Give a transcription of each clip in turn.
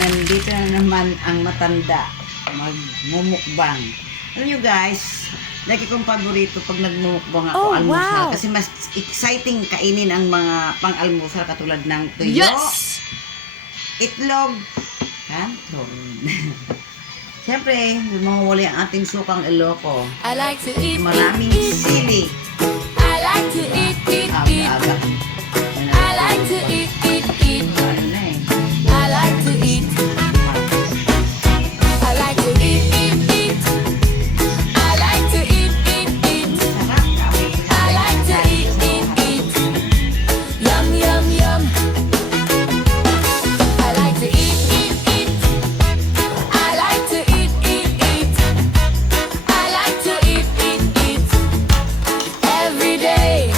Nandito na naman ang matanda. Magmumukbang. Alam nyo guys, lagi kong paborito pag nagmumukbang ako almusal. Kasi mas exciting kainin ang mga pang-almusal katulad ng tuyo, itlog, kanton. Siyempre, mawawali ang ating sukang Iloko. I like to eat, Maraming sili. I like to eat, Aga-aga. I like to eat, Ano na eh. I like to eat, I like to eat, I like to eat, Sarap. I like to eat, yum, yum, yum. I like to eat, I like to eat, I like to eat, every day.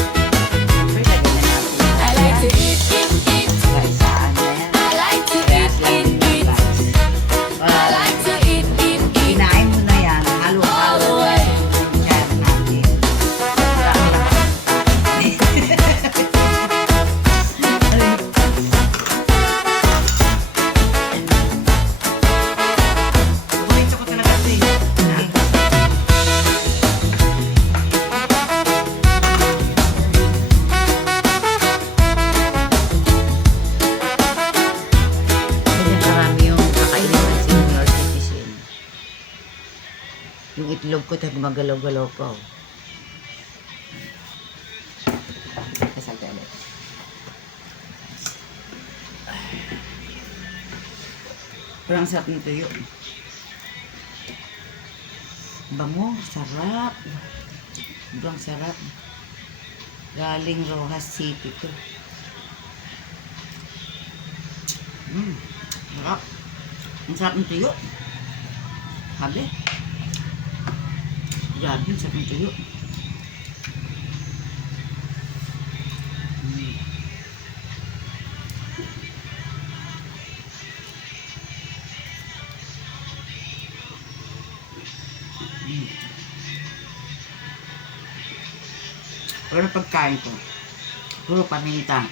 I like to eat, I like to eat, I like to eat, Kinain mo na yan. all the way. Share natin. Paborito ko talaga ito eh. Ganyan karami yung kakainin ng senior citizen. Yung itlog ko, tayo magalaw-galaw pa. Oh. Kasal tayo ulit. Parang sarap nito yun. Bango, sarap. Sobrang sarap. Galing Rojas City to. Sarap. Ang sarap ng tuyo. Sabi. Grabe, ang sarap ng tuyo. Pero pagkain ko, puro paminta.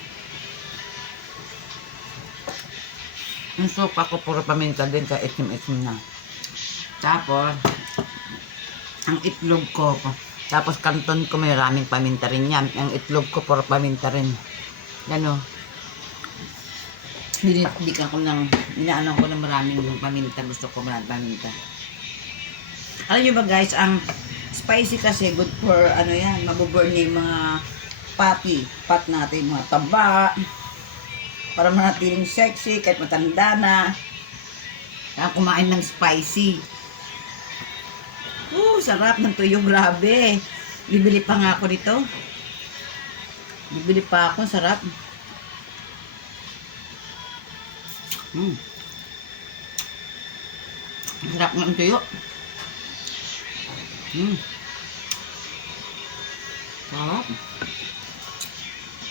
Yung sopa ko, puro paminta din, kaya itim-itim na. Tapos, ang itlog ko, tapos kanton ko may raming paminta rin yan. Ang itlog ko, puro paminta rin. Gano. Dinitikan ko ng, inaanan ko ng maraming paminta. Gusto ko maraming paminta. Alam nyo ba guys, ang spicy kasi good for ano yan, mabuburn yung mga pat natin, mga taba, para manatiling sexy kahit matanda na. Kaya kumain ng spicy. Sarap ng tuyo, grabe. Bibili pa nga ako nito. Bibili pa ako, sarap. Sarap ng tuyo. Sarap.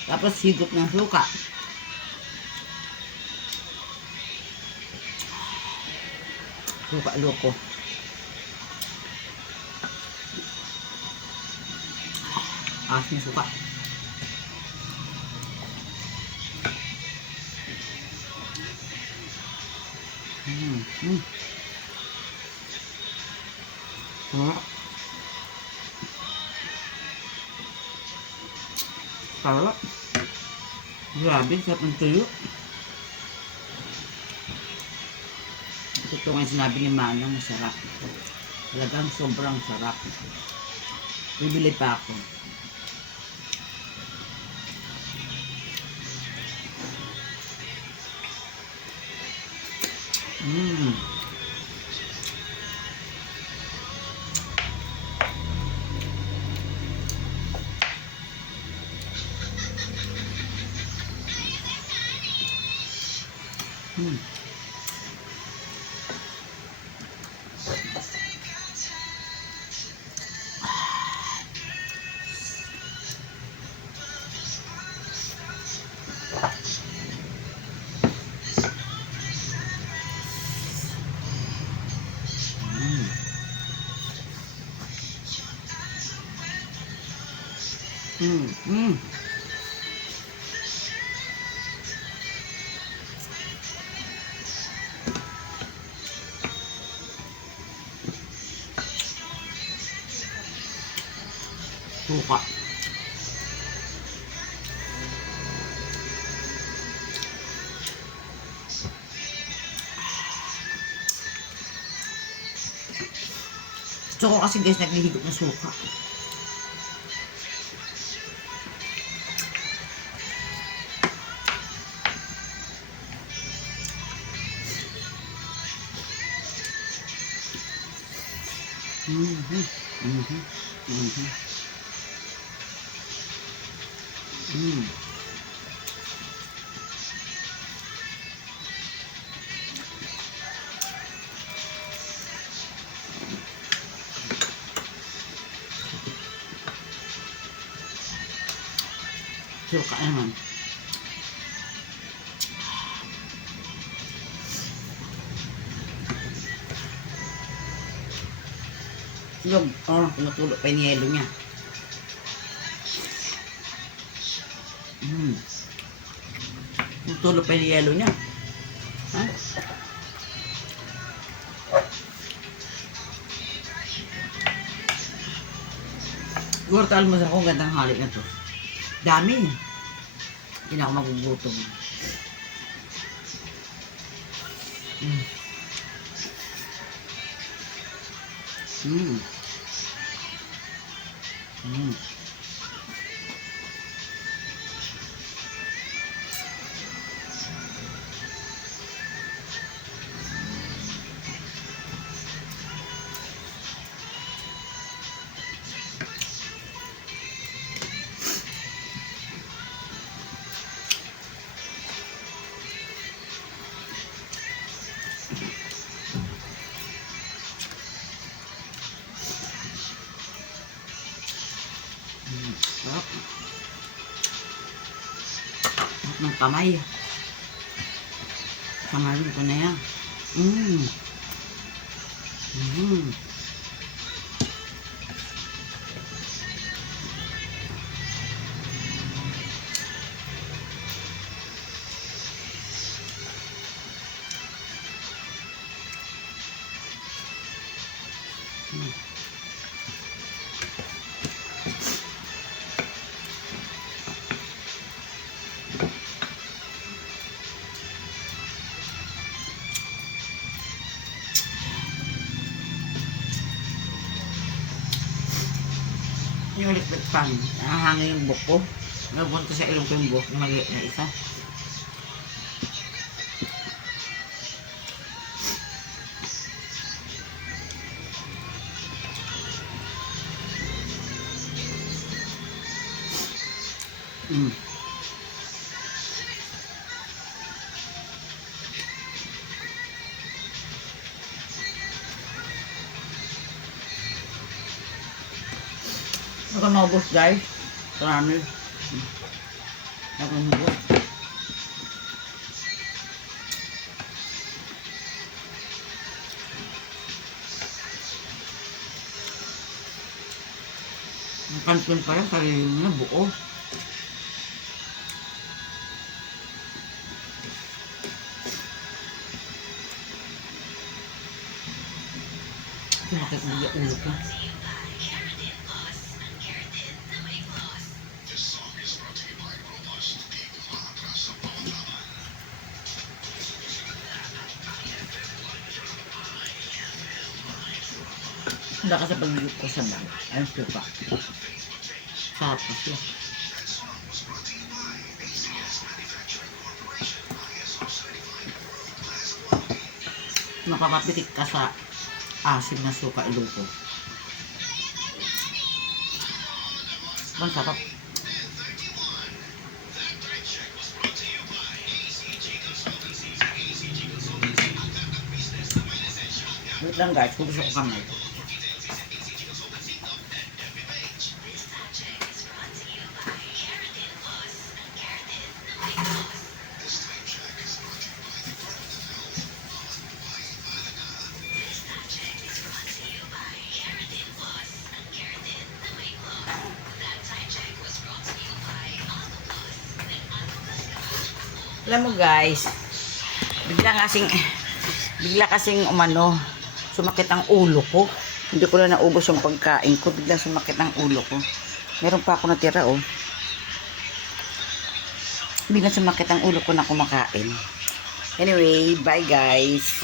Tapos higop ng suka. Suka loko. Aas ng suka. Sarap. Grabe, sarap ng tuyo. Ito nga sinabi ni Manang, masarap. Talagang sobrang sarap. Bibili pa ako. Suka. Gusto ko kasi guys, naglihigop ng suka. Mhm. Mhm. Mhm. Mm. Suka naman. Yung, tumutulo pa yung yelo niya. Tumutulo pa yung yelo niya. Ha? Siguro talmos ako, gandang halik na to. Dami. Hindi na ako magugutom. Mm. Mm. Mm. Sarap. Sarap ng kamay. Kamarin ko na yan. Mm. Mm. Mm. Yung liquid pan, nahangin yung buhok ko. Napunta sa ilong ko yung buhok na maliit na isa. Mm. Ako naubos guys. Marami. Ako naubos. Ang kanton pa yan, sarili na buo. Bakit hindi ulo ko? Wala ka sa pag-iip ko sa bag. Ayun suka. Sarap kasi. Makakapitik ka sa asin na suka iluto. Ang sarap. Wait lang guys, kung gusto ko kamay. Alam mo guys, bigla kasing sumakit ang ulo ko. Hindi ko na naubos yung pagkain ko, bigla sumakit ang ulo ko. Meron pa ako natira, oh. Hindi na sumakit ang ulo ko na kumakain. Anyway, bye guys.